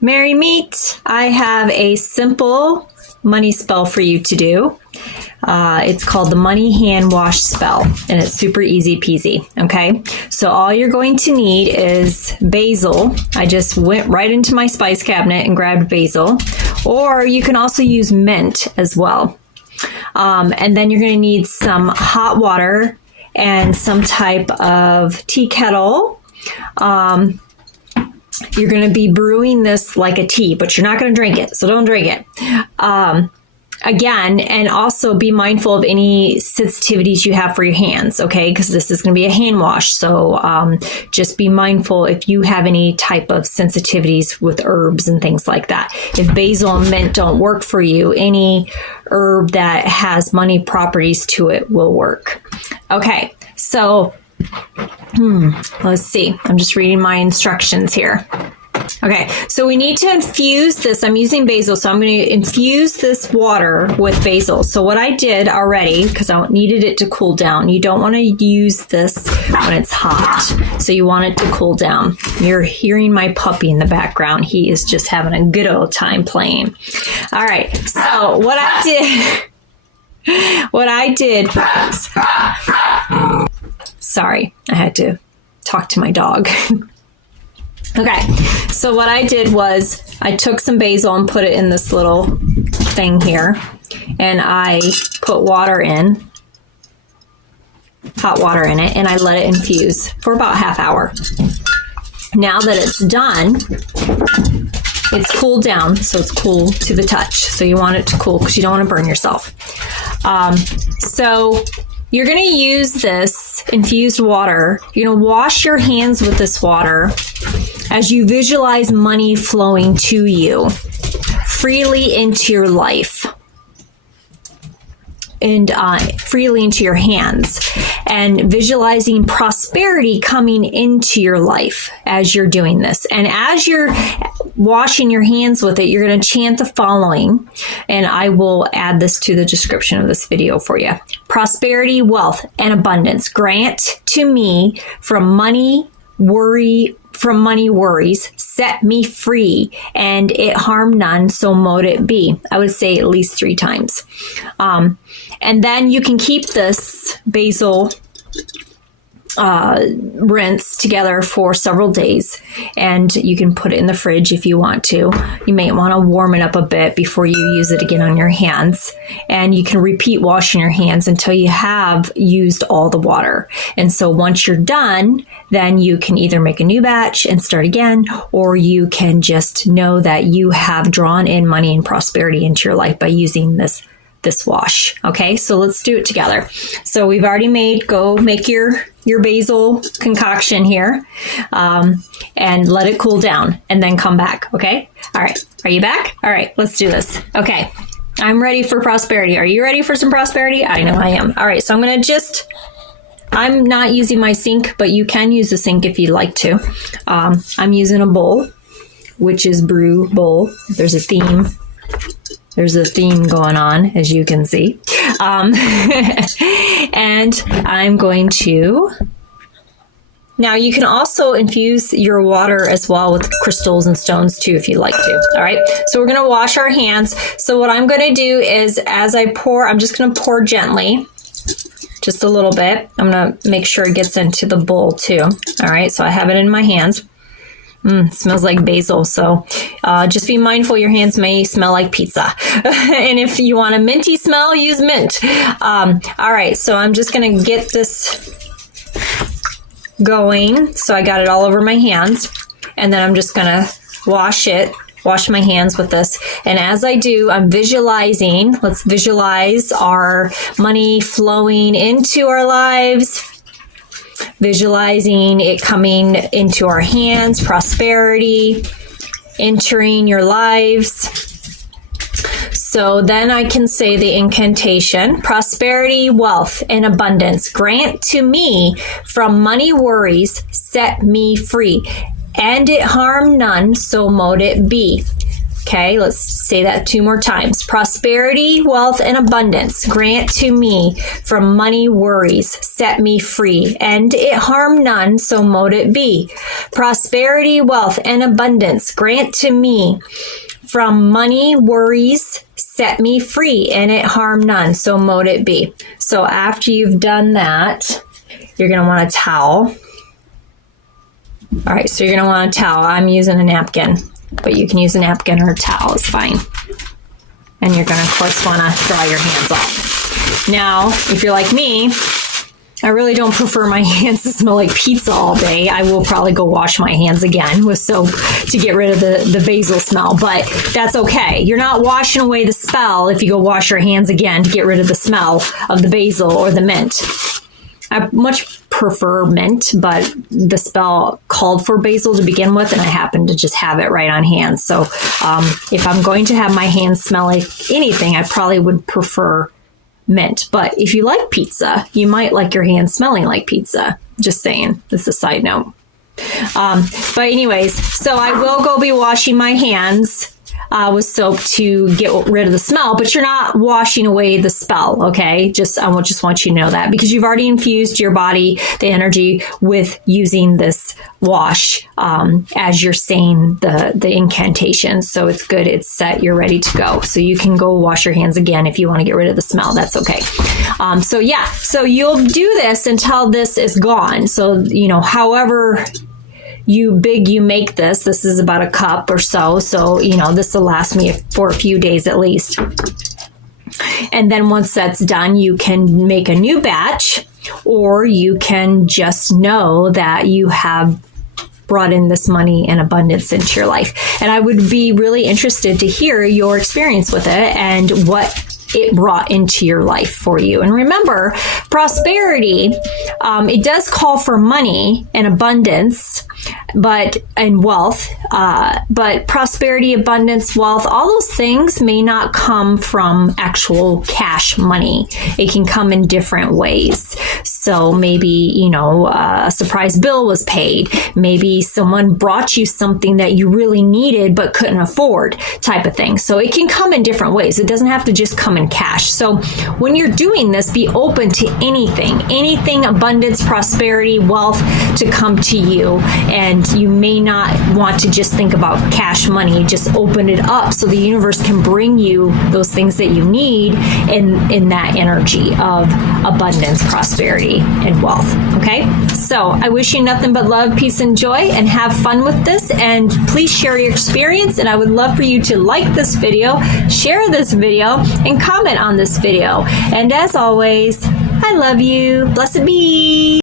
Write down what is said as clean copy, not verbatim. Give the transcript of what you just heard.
Merry Meet! I have a simple money spell for you to do. It's called the Money Hand Wash Spell, and it's super easy peasy, okay? So all you're going to need is basil. I just went right into my spice cabinet and grabbed basil, or you can also use mint as well. And then you're going to need some hot water and some type of tea kettle. You're going to be brewing this like a tea, but you're not going to drink it, so don't drink it. Again, and also be mindful of any sensitivities you have for your hands, okay? Because this is going to be a hand wash, so just be mindful if you have any type of sensitivities with herbs and things like that. If basil and mint don't work for you, any herb that has money properties to it will work. Okay, so let's see. I'm just reading my instructions here. Okay, so we need to infuse this. I'm using basil, so I'm going to infuse this water with basil. So what I did already, because I needed it to cool down, you don't want to use this when it's hot. So you want it to cool down. You're hearing my puppy in the background. He is just having a good old time playing. All right, so what I did was, sorry, I had to talk to my dog. Okay, so what I did was I took some basil and put it in this little thing here, and I put water in, hot water in it, and I let it infuse for about half hour. Now that it's done, it's cooled down, so it's cool to the touch. So you want it to cool because you don't want to burn yourself. So you're going to use this infused water. You're going to wash your hands with this water as you visualize money flowing to you freely into your life and freely into your hands, and visualizing prosperity coming into your life as you're doing this. And as you're washing your hands with it, you're going to chant the following, and I will add this to the description of this video for you. Prosperity, wealth, and abundance grant to me from money worries, set me free, and it harm none, so mote it be. I would say at least 3 times. And then you can keep this basil rinse together for several days, and you can put it in the fridge if you want to. You may want to warm it up a bit before you use it again on your hands, and you can repeat washing your hands until you have used all the water. And so once you're done, then you can either make a new batch and start again, or you can just know that you have drawn in money and prosperity into your life by using this wash. Okay, so let's do it together. So we've already go make your basil concoction here, and let it cool down, and then come back. Okay, all right, are you back? All right, let's do this. Okay, I'm ready for prosperity. Are you ready for some prosperity? I know I am. All right, so I'm not using my sink, but you can use a sink if you'd like to. I'm using a bowl, which is brew bowl. There's a theme going on, as you can see. And I'm going to... Now, you can also infuse your water as well with crystals and stones too, if you like to. All right, so we're going to wash our hands. So what I'm going to do is, as I pour, I'm just going to pour gently, just a little bit. I'm going to make sure it gets into the bowl too. All right, so I have it in my hands. It smells like basil, so just be mindful your hands may smell like pizza. And if you want a minty smell, use mint. All right, so I'm just going to get this going. So I got it all over my hands, and then I'm just going to wash my hands with this. And as I do, I'm visualizing. Let's visualize our money flowing into our lives. Visualizing it coming into our hands, prosperity entering your lives. So then I can say the incantation: prosperity, wealth, and abundance grant to me from money worries, set me free, and it harm none, so mote it be. Okay, let's say that 2 more times. Prosperity, wealth, and abundance grant to me from money worries, set me free, and it harm none, so mote it be. Prosperity, wealth, and abundance grant to me from money worries, set me free, and it harm none, so mote it be. So after you've done that, you're going to want a towel. All right, so you're going to want a towel. I'm using a napkin, but you can use a napkin or a towel. It's fine. And you're going to, of course, want to dry your hands off. Now, if you're like me, I really don't prefer my hands to smell like pizza all day. I will probably go wash my hands again with soap to get rid of the basil smell, but that's okay. You're not washing away the smell if you go wash your hands again to get rid of the smell of the basil or the mint. I much prefer mint, but the spell called for basil to begin with, and I happen to just have it right on hand. So if I'm going to have my hands smell like anything, I probably would prefer mint. But if you like pizza, you might like your hands smelling like pizza. Just saying. This is a side note. But anyways, so I will go be washing my hands with soap to get rid of the smell, but you're not washing away the spell, okay? I just want you to know that, because you've already infused your body, the energy, with using this wash as you're saying the incantation. So it's good, it's set, you're ready to go. So you can go wash your hands again if you want to get rid of the smell. That's okay. So you'll do this until this is gone. So, however you make this is about a cup or so. So, this will last me for a few days at least. And then once that's done, you can make a new batch, or you can just know that you have brought in this money and abundance into your life. And I would be really interested to hear your experience with it and what it brought into your life for you. And remember, prosperity, it does call for money and abundance, and wealth, but prosperity, abundance, wealth, all those things may not come from actual cash money. It can come in different ways. So maybe, a surprise bill was paid. Maybe someone brought you something that you really needed but couldn't afford, type of thing. So it can come in different ways. It doesn't have to just come in cash. So when you're doing this, be open to anything, abundance, prosperity, wealth to come to you. And you may not want to just think about cash money. Just open it up so the universe can bring you those things that you need in that energy of abundance, prosperity, and wealth. Okay? So I wish you nothing but love, peace, and joy, and have fun with this. And please share your experience. And I would love for you to like this video, share this video, and comment on this video. And as always, I love you. Blessed be.